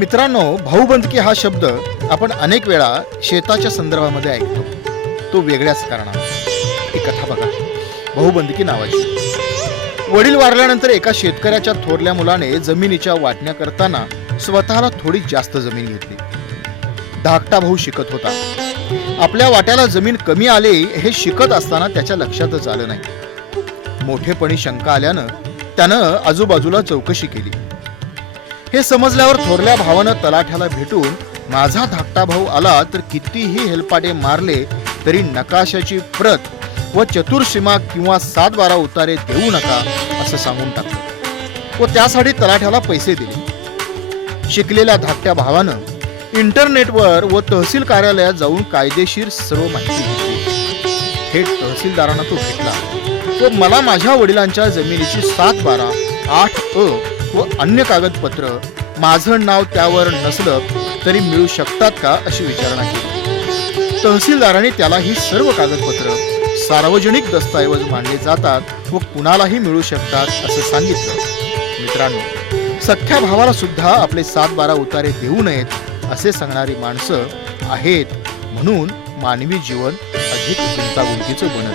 मित्रांनो भाऊबंदकी हा शब्द आपण अनेक वेळा शेताच्या संदर्भामध्ये ऐकतो. तो वेगळ्याच कारणा ही कथा बघा. भाऊबंदकी नावाची. वडील वारल्यानंतर एका शेतकऱ्याच्या थोरल्या मुलाने जमिनीच्या वाटण्या करताना स्वतःला थोडी जास्त जमीन घेतली. धाकटा भाऊ शिकत होता. आपल्या वाट्याला जमीन कमी आली हे शिकत असताना त्याच्या लक्षातच आलं नाही. मोठेपणी शंका आल्यानं त्यानं आजूबाजूला चौकशी केली. हे समजल्यावर थोरल्या भावानं तलाठ्याला भेटून माझा धाकटा भाऊ आला तर कितीही हेलपाटे मारले तरी नकाशाची प्रत व चतुर्सीमा किंवा सात बारा उतारे देऊ नका असं सांगून टाकलं. व त्यासाठी तलाठ्याला पैसे दिले. शिकलेल्या धाकट्या भावानं इंटरनेटवर व तहसील कार्यालयात जाऊन कायदेशीर सर्व माहिती घेतली. थेट तहसीलदारांना तो भेटला. व मला माझ्या वडिलांच्या जमिनीची सात बारा आठ अ व अन्य कागदपत्र माझं नाव त्यावर नसलं तरी मिळू शकतात का अशी विचारणा केली. तहसीलदारांनी त्याला ही सर्व कागदपत्र सार्वजनिक दस्तऐवज मानले जातात व कुणालाही मिळू शकतात असं सांगितलं. मित्रांनो सख्ख्या भावाला सुद्धा आपले सात बारा उतारे देऊ नयेत असे सांगणारी माणसं आहेत म्हणून मानवी जीवन अधिक गुंतागुंतीचं बनत